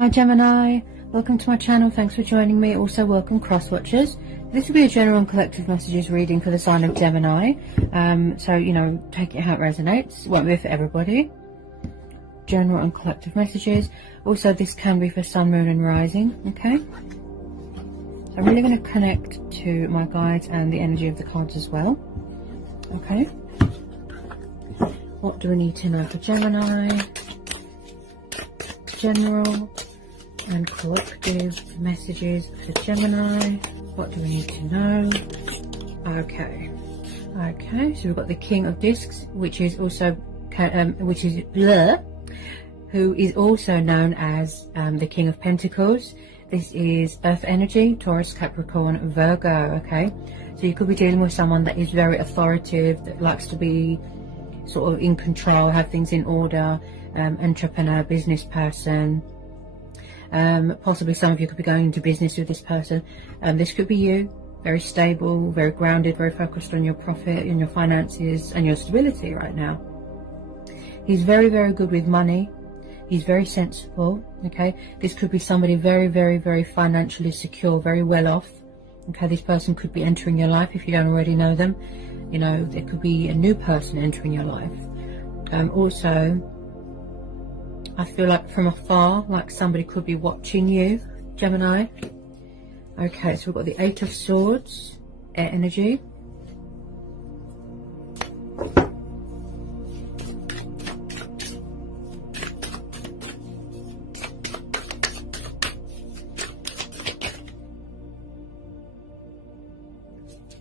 Hi Gemini, welcome to my channel. Thanks for joining me. Also welcome cross watchers. This will be a general and collective messages reading for the sign of Gemini. So you know, take it how it resonates. It won't be for everybody. General and collective messages. Also this can be for sun, moon and rising. Okay, so I'm really going to connect to my guides and the energy of the cards as well. Okay, what do we need to know for Gemini? General and collective messages for Gemini. What do we need to know? Okay, so we've got the King of Discs, which is also who is also known as the King of Pentacles. This is earth energy, Taurus, Capricorn, Virgo. Okay, so you could be dealing with someone that is very authoritative, that likes to be sort of in control, have things in order, entrepreneur, business person. Possibly some of you could be going into business with this person. This could be you, very stable, very grounded, very focused on your profit and your finances and your stability right now. He's very, very good with money. He's very sensible. Okay, this could be somebody very, very, very financially secure, very well off. Okay, this person could be entering your life if you don't already know them. You know, there could be a new person entering your life. Also, I feel like from afar, like somebody could be watching you, Gemini. Okay, so we've got the Eight of Swords, air energy.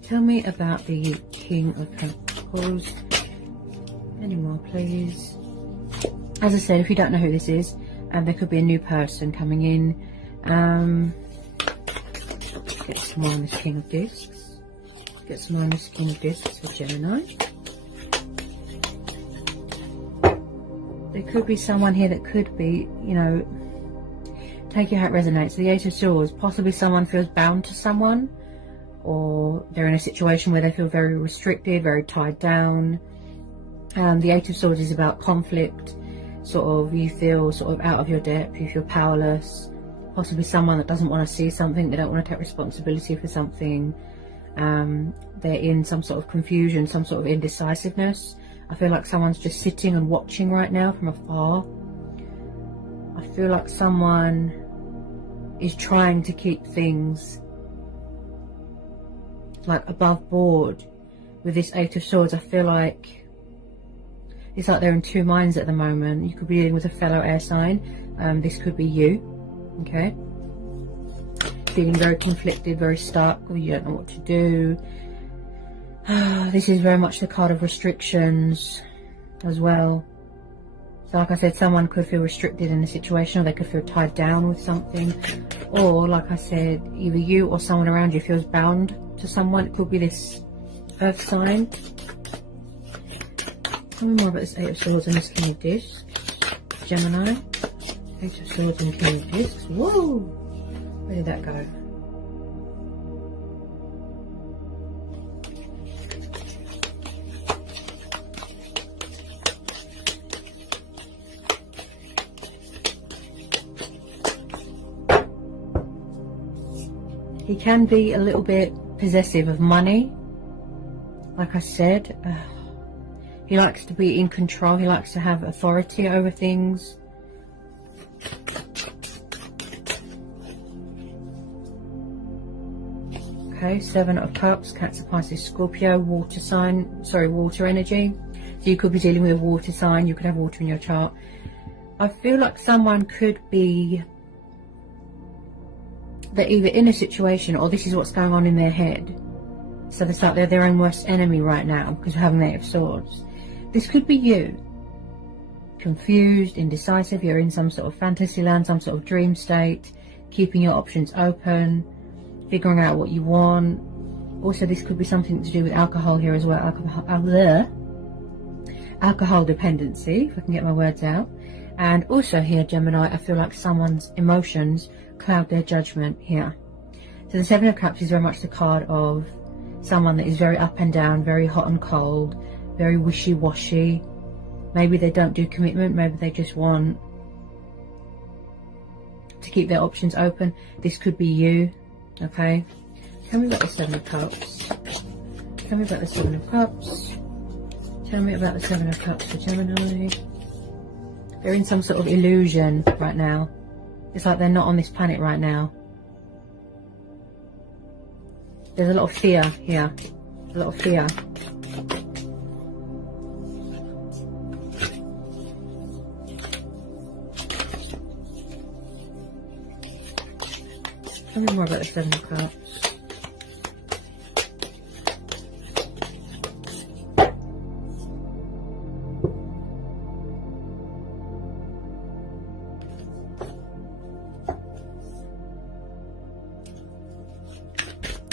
Tell me about the King of Pentacles. Any more, please? As I said, if you don't know who this is, there could be a new person coming in. Get some more on this King of Discs. Get some more on this King of Discs for Gemini. There could be someone here that could be, you know, take it how it resonates. The Eight of Swords, possibly someone feels bound to someone, or they're in a situation where they feel very restricted, very tied down. The Eight of Swords is about conflict. Sort of, you feel sort of out of your depth, you feel powerless. Possibly someone that doesn't want to see something, they don't want to take responsibility for something. They're in some sort of confusion, some sort of indecisiveness. I feel like someone's just sitting and watching right now from afar. I feel like someone is trying to keep things like above board. With this Eight of Swords, I feel like it's like they're in two minds at the moment. You could be dealing with a fellow air sign. This could be you. Okay, feeling very conflicted, very stuck, or you don't know what to do. This is very much the card of restrictions as well. So like I said, someone could feel restricted in a situation, or they could feel tied down with something, or like I said, either you or someone around you feels bound to someone. It could be this earth sign. Tell me more about this Eight of Swords and this King of Discs. Gemini. Eight of Swords and King of Discs. Whoa! Where did that go? He can be a little bit possessive of money. Like I said, he likes to be in control. He likes to have authority over things. Okay, Seven of Cups, Cancer, Pisces, Scorpio, water sign, sorry, water energy. So you could be dealing with a water sign. You could have water in your chart. I feel like someone could be, they're either in a situation, or this is what's going on in their head. So it's like they're their own worst enemy right now because we're having the Eight of Swords. This could be you, confused, indecisive. You're in some sort of fantasy land, some sort of dream state, keeping your options open, figuring out what you want. Also, this could be something to do with alcohol here as well. Alcohol dependency, if I can get my words out. And also here, Gemini, I feel like someone's emotions cloud their judgment here. So the Seven of Cups is very much the card of someone that is very up and down, very hot and cold, very wishy-washy. Maybe they don't do commitment, maybe they just want to keep their options open. This could be you, okay? Tell me about the Seven of Cups. Tell me about the Seven of Cups. Tell me about the Seven of Cups for Gemini. They're in some sort of illusion right now. It's like they're not on this planet right now. There's a lot of fear here. A lot of fear. Tell me more about the Seven of Cups.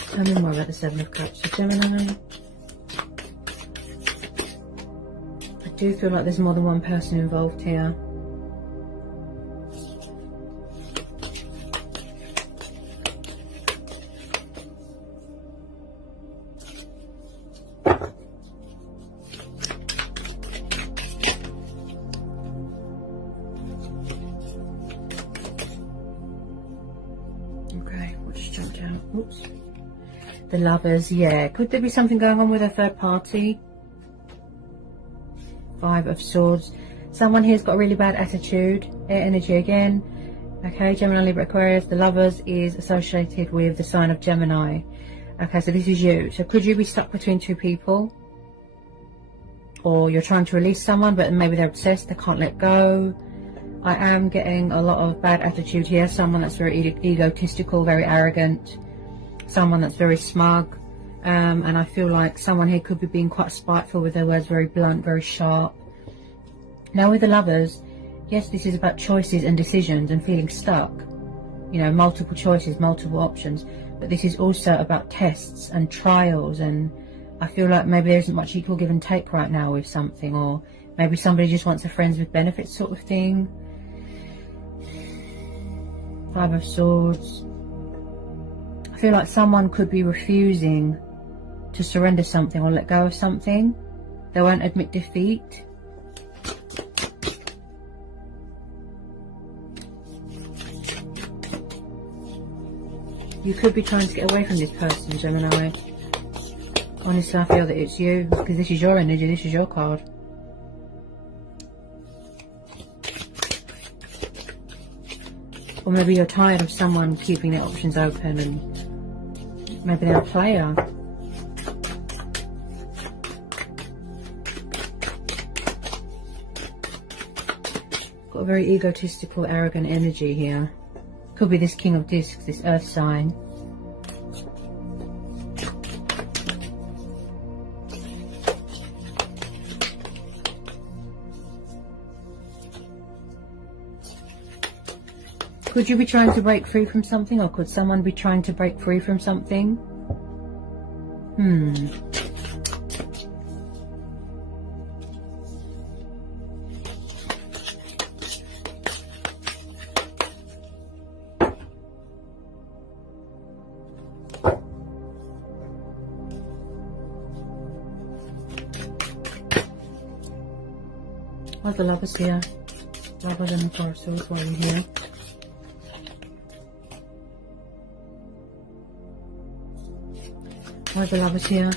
Tell me more about the Seven of Cups for Gemini. I do feel like there's more than one person involved here. Okay, what just jumped out? Oops. The Lovers, yeah. Could there be something going on with a third party? Five of Swords. Someone here's got a really bad attitude. Air energy again. Okay, Gemini, Libra, Aquarius. The Lovers is associated with the sign of Gemini. Okay, so this is you. So could you be stuck between two people? Or you're trying to release someone, but maybe they're obsessed, they can't let go. I am getting a lot of bad attitude here. Someone that's very egotistical, very arrogant. Someone that's very smug, and I feel like someone here could be being quite spiteful with their words, very blunt, very sharp. Now with the Lovers, yes, this is about choices and decisions and feeling stuck, you know, multiple choices, multiple options, but this is also about tests and trials, and I feel like maybe there isn't much equal give and take right now with something, or maybe somebody just wants a friends with benefits sort of thing. Five of Swords. I feel like someone could be refusing to surrender something or let go of something. They won't admit defeat. You could be trying to get away from this person, Gemini. Honestly, I feel that it's you, because this is your energy, this is your card. Or maybe you're tired of someone keeping their options open, and maybe they're a player. Got a very egotistical, arrogant energy here. Could be this King of Discs, this Earth sign. Could you be trying to break free from something, or could someone be trying to break free from something? Why's the Lovers here? Lovers and the Taurus, why are you here? Why are the Lovers here?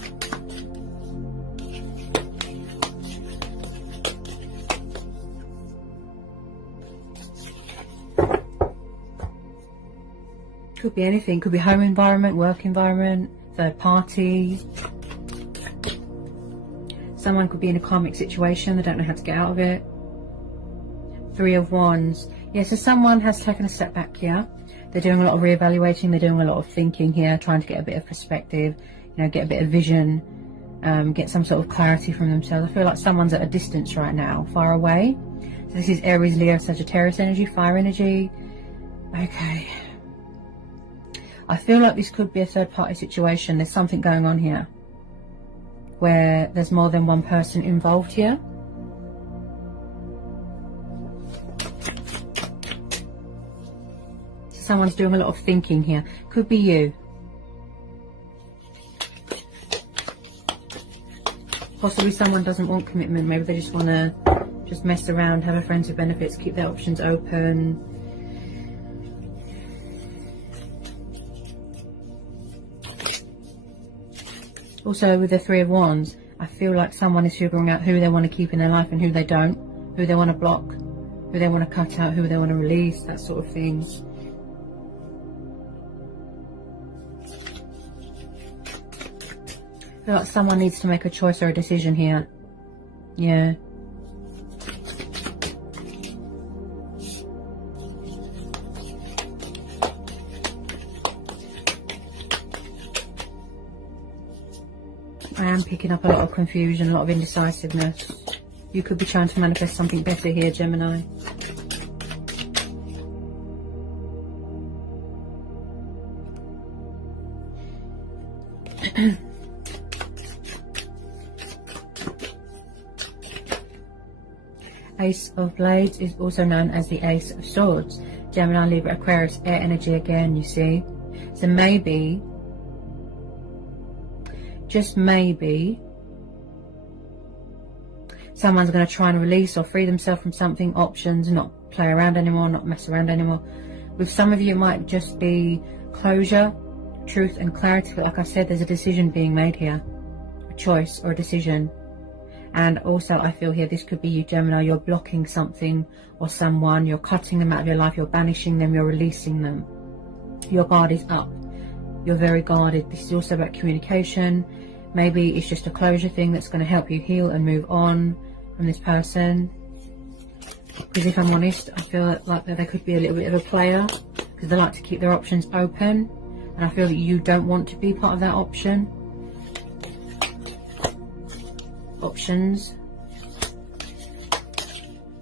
Could be anything. Could be home environment, work environment, third party. Someone could be in a karmic situation. They don't know how to get out of it. Three of Wands. Yeah, so someone has taken a step back here. They're doing a lot of reevaluating. They're doing a lot of thinking here, trying to get a bit of perspective. You know, get a bit of vision, get some sort of clarity from themselves. I feel like someone's at a distance right now, far away. So this is Aries, Leo, Sagittarius energy, fire energy. Okay. I feel like this could be a third party situation. There's something going on here where there's more than one person involved here. Someone's doing a lot of thinking here. Could be you. Possibly someone doesn't want commitment. Maybe they just want to just mess around, have a friends with benefits, keep their options open. Also with the Three of Wands, I feel like someone is figuring out who they want to keep in their life and who they don't, who they want to block, who they want to cut out, who they want to release, that sort of thing. I feel like someone needs to make a choice or a decision here. Yeah. I am picking up a lot of confusion, a lot of indecisiveness. You could be trying to manifest something better here, Gemini. Ace of Blades is also known as the Ace of Swords. Gemini, Libra, Aquarius, air energy again, you see. So maybe, just maybe, someone's going to try and release or free themselves from something, options, not play around anymore, not mess around anymore. With some of you, it might just be closure, truth and clarity. But like I said, there's a decision being made here, a choice or a decision. And also I feel here, this could be you, Gemini, you're blocking something or someone, you're cutting them out of your life, you're banishing them, you're releasing them. Your guard is up. You're very guarded. This is also about communication. Maybe it's just a closure thing that's going to help you heal and move on from this person. Because if I'm honest, I feel like they could be a little bit of a player, because they like to keep their options open. And I feel that you don't want to be part of that options.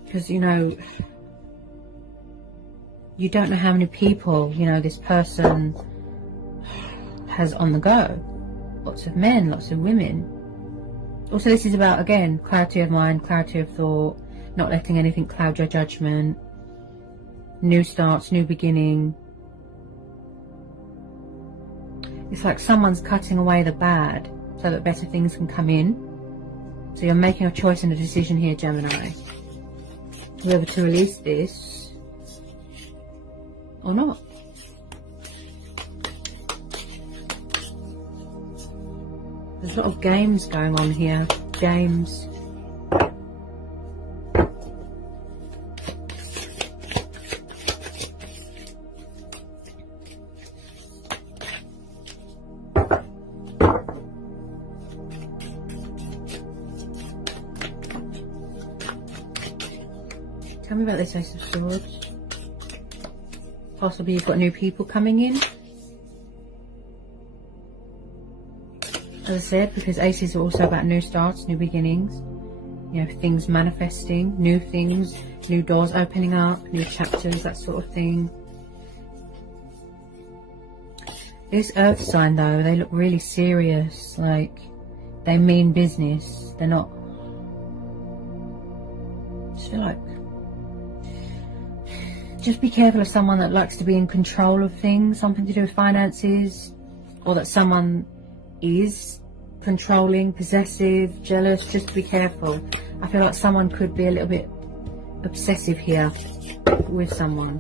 Because, you know, you don't know how many people, you know, this person has on the go. Lots of men, lots of women. Also, this is about, again, clarity of mind, clarity of thought, not letting anything cloud your judgment, new starts, new beginning. It's like someone's cutting away the bad so that better things can come in. So you're making a choice and a decision here, Gemini, whether to release this or not. There's a lot of games going on here. Games. Tell me about this Ace of Swords. Possibly you've got new people coming in. As I said, because aces are also about new starts, new beginnings. You know, things manifesting, new things, new doors opening up, new chapters, that sort of thing. This earth sign though, they look really serious, like they mean business. They're not, I just feel like, just be careful of someone that likes to be in control of things, something to do with finances, or that someone is controlling, possessive, jealous. Just be careful. I feel like someone could be a little bit obsessive here with someone.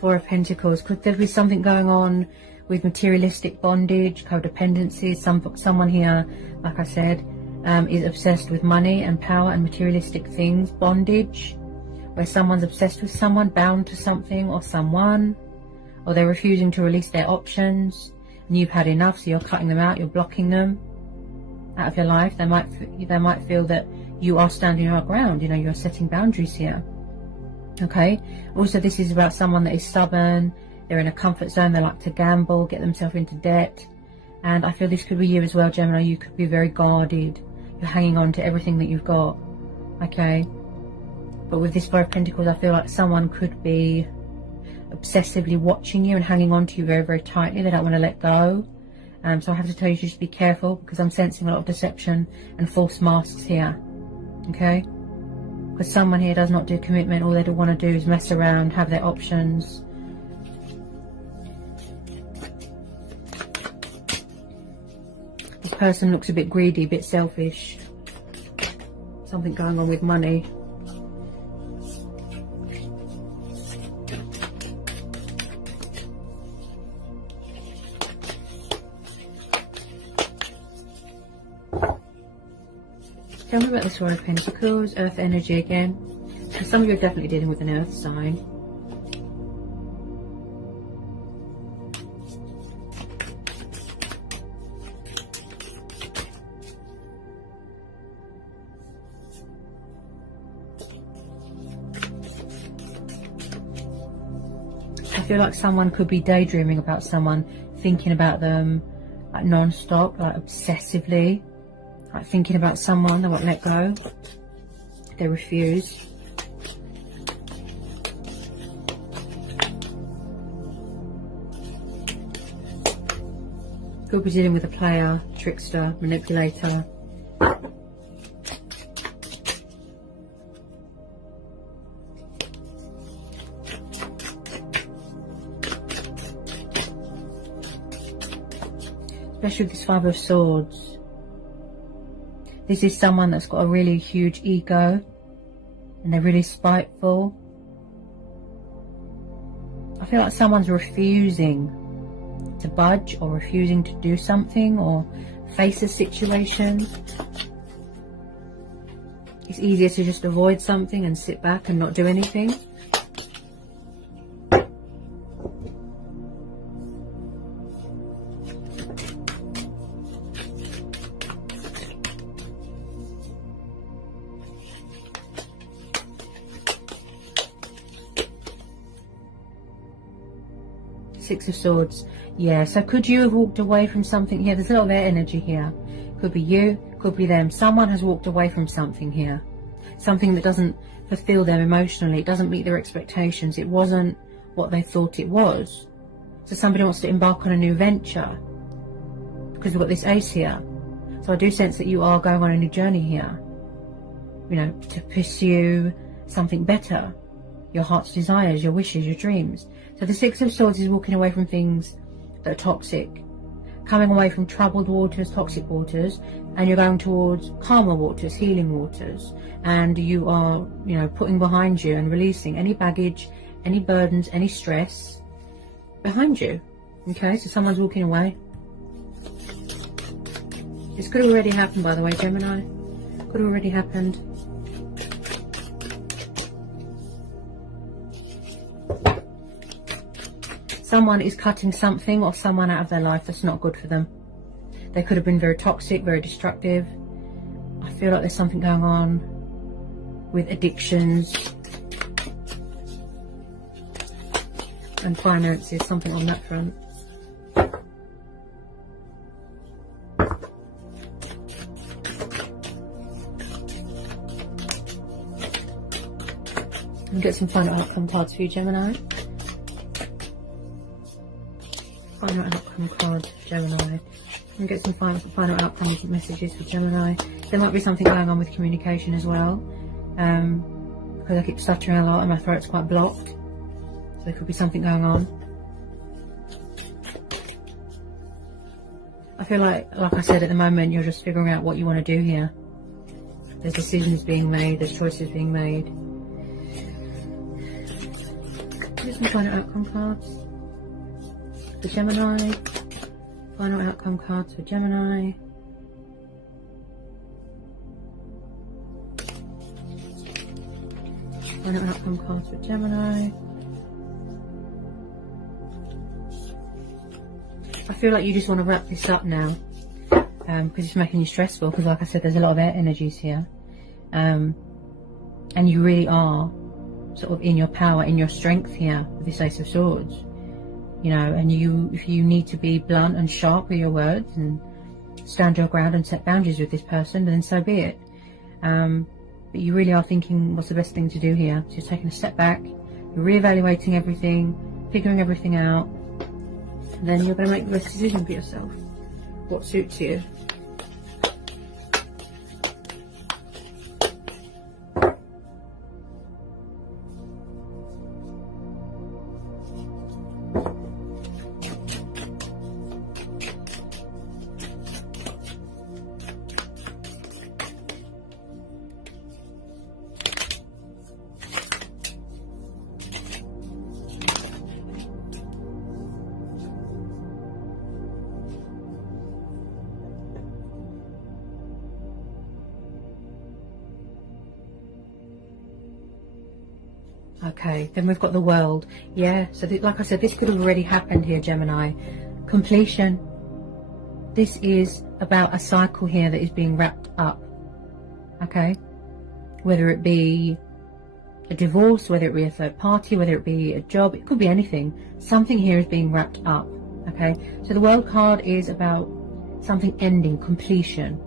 Four of Pentacles. Could there be something going on with materialistic bondage, codependency? Someone here, like I said, is obsessed with money and power and materialistic things. Bondage, where someone's obsessed with someone, bound to something or someone, or they're refusing to release their options, and you've had enough, so you're cutting them out, you're blocking them out of your life. They might feel that you are standing your ground, you know, you're setting boundaries here. Okay. Also, this is about someone that is stubborn, they're in a comfort zone, they like to gamble, get themselves into debt. And I feel this could be you as well, Gemini. You could be very guarded, you're hanging on to everything that you've got. Okay. But with this Four of Pentacles, I feel like someone could be obsessively watching you and hanging on to you very, very tightly. They don't want to let go. So I have to tell you to just be careful, because I'm sensing a lot of deception and false masks here. Okay. Because someone here does not do commitment. All they do want to do is mess around, have their options. This person looks a bit greedy, a bit selfish. Something going on with money. Tell me about the Four of Pentacles, Earth energy again. So some of you are definitely dealing with an Earth sign. I feel like someone could be daydreaming about someone, thinking about them like non-stop, like obsessively, like thinking about someone. They won't let go, they refuse. Could be dealing with a player, trickster, manipulator. Especially with this Five of Swords. This is someone that's got a really huge ego and they're really spiteful. I feel like someone's refusing to budge or refusing to do something or face a situation. It's easier to just avoid something and sit back and not do anything. Six of Swords. Yeah, so could you have walked away from something? Yeah, there's a lot of air energy here. Could be you, could be them. Someone has walked away from something here. Something that doesn't fulfill them emotionally. It doesn't meet their expectations. It wasn't what they thought it was. So somebody wants to embark on a new venture. Because we've got this Ace here. So I do sense that you are going on a new journey here. You know, to pursue something better. Your heart's desires, your wishes, your dreams. So the Six of Swords is walking away from things that are toxic, coming away from troubled waters, toxic waters, and you're going towards calmer waters, healing waters, and you are, you know, putting behind you and releasing any baggage, any burdens, any stress behind you. Okay, so someone's walking away. This could have already happened, by the way, Gemini. Could have already happened. Someone is cutting something or someone out of their life that's not good for them. They could have been very toxic, very destructive. I feel like there's something going on with addictions and finances, something on that front. And get some final outcome cards for you, Gemini. Final outcome cards for Gemini. And get some final outcome messages for Gemini. There might be something going on with communication as well. Because I keep stuttering a lot and my throat's quite blocked. So there could be something going on. I feel like I said, at the moment you're just figuring out what you want to do here. There's decisions being made, there's choices being made. Here's some final outcome cards for Gemini. Final outcome cards for Gemini. Final outcome cards for Gemini. I feel like you just want to wrap this up now, because it's making you stressful, because like I said, there's a lot of air energies here, and you really are sort of in your power, in your strength here with this Ace of Swords. You know, and if you need to be blunt and sharp with your words and stand your ground and set boundaries with this person, then so be it. But you really are thinking what's the best thing to do here. So you're taking a step back, you're reevaluating everything, figuring everything out, and then you're going to make the best decision for yourself. What suits you. Okay, then we've got the World. Yeah, so like I said, this could have already happened here, Gemini. Completion. This is about a cycle here that is being wrapped up. Okay, whether it be a divorce, whether it be a third party, whether it be a job, it could be anything. Something here is being wrapped up. Okay, so the World card is about something ending, completion,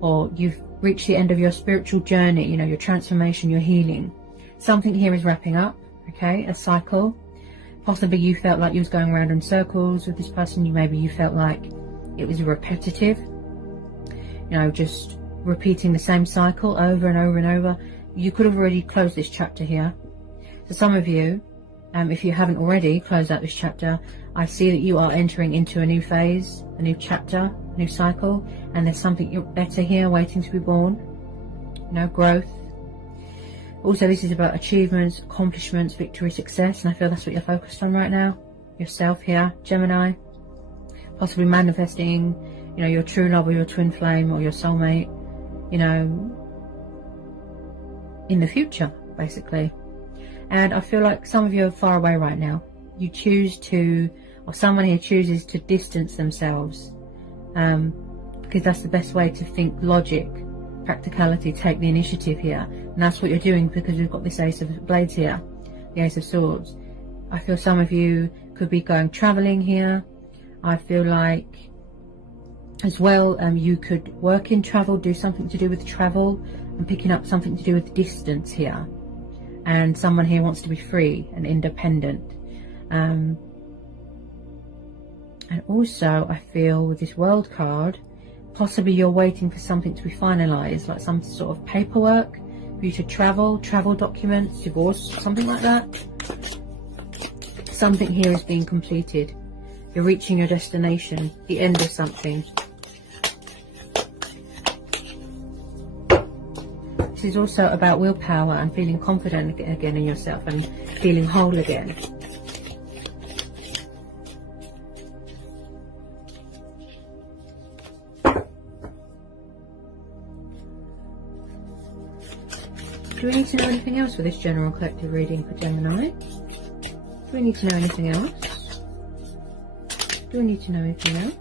or you've reached the end of your spiritual journey, you know, your transformation, your healing. Something here is wrapping up. Okay, a cycle. Possibly you felt like you was going around in circles with this person. Maybe you felt like it was repetitive, you know, just repeating the same cycle over and over and over. You could have already closed this chapter here. So some of you, if you haven't already closed out this chapter, I see that you are entering into a new phase, a new chapter, a new cycle, and there's something better here waiting to be born. You know, growth. Also, this is about achievements, accomplishments, victory, success, and I feel that's what you're focused on right now. Yourself here, Gemini. Possibly manifesting, you know, your true love or your twin flame or your soulmate, you know, in the future, basically. And I feel like some of you are far away right now. You choose to, or someone here chooses to distance themselves, because that's the best way to think. Logic, practicality, take the initiative here. And that's what you're doing, because we've got this Ace of Blades here, the Ace of Swords. I feel some of you could be going traveling here. I feel like as well, you could work in travel, do something to do with travel, and picking up something to do with distance here. And someone here wants to be free and independent. And also I feel with this World card, possibly you're waiting for something to be finalized, like some sort of paperwork for you to travel documents, divorce, something like that. Something here is being completed. You're reaching your destination, the end of something. This is also about willpower and feeling confident again in yourself and feeling whole again. Do we need to know anything else for this general collective reading for Gemini? Do we need to know anything else? Do we need to know anything else?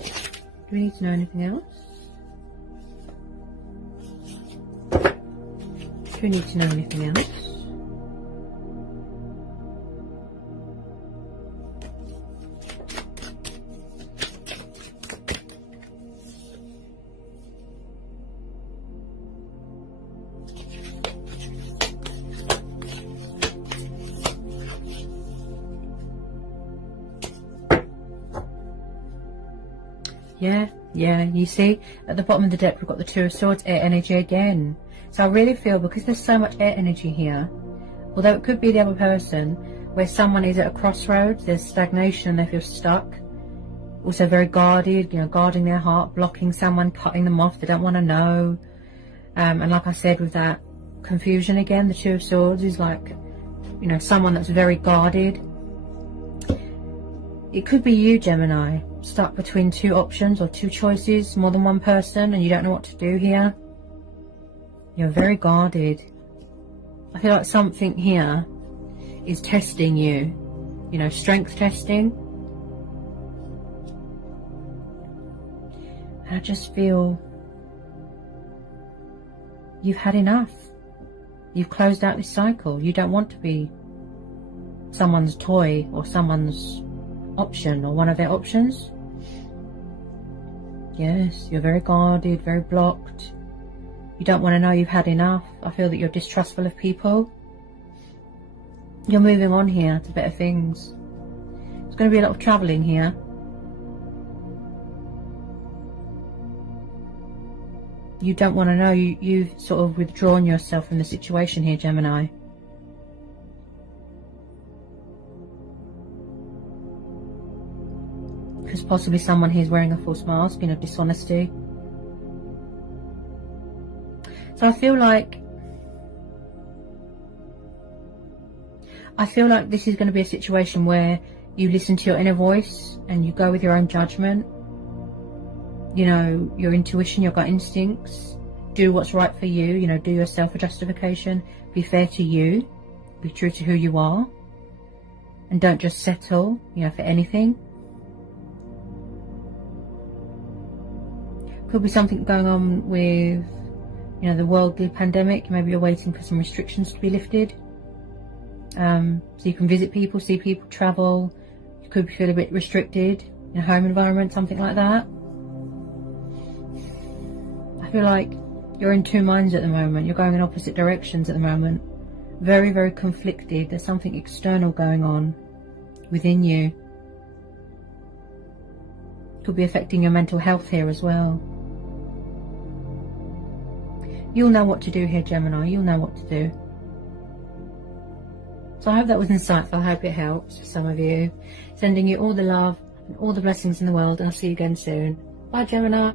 Do we need to know anything else? Do we need to know anything else? Yeah, you see at the bottom of the deck we've got the Two of Swords, air energy again. So I really feel, because there's so much air energy here, although it could be the other person, where someone is at a crossroads, there's stagnation, they feel stuck, also very guarded, you know, guarding their heart, blocking someone, cutting them off, they don't want to know. And like I said, with that confusion again, the Two of Swords is like, you know, someone that's very guarded. It could be you, Gemini, stuck between two options or two choices, more than one person, and you don't know what to do here. You're very guarded. I feel like something here is testing you, you know, strength testing. And I just feel you've had enough. You've closed out this cycle. You don't want to be someone's toy or someone's option or one of their options. Yes, you're very guarded, very blocked. You don't want to know you've had enough. I feel that you're distrustful of people. You're moving on here to better things. There's going to be a lot of travelling here. You don't want to know. You've sort of withdrawn yourself from the situation here, Gemini. Because possibly someone here is wearing a false mask, you know, dishonesty. So I feel like this is going to be a situation where you listen to your inner voice and you go with your own judgment, you know, your intuition, your gut instincts, do what's right for you, you know, do yourself a justification, be fair to you, be true to who you are, and don't just settle, you know, for anything. Could be something going on with, you know, the worldly pandemic. Maybe you're waiting for some restrictions to be lifted, so you can visit people, see people, travel. You could feel a bit restricted in a home environment, something like that. I feel like you're in two minds at the moment. You're going in opposite directions at the moment. Very, very conflicted. There's something external going on within you. Could be affecting your mental health here as well. You'll know what to do here, Gemini. You'll know what to do. So I hope that was insightful. I hope it helps for some of you. Sending you all the love and all the blessings in the world. And I'll see you again soon. Bye, Gemini.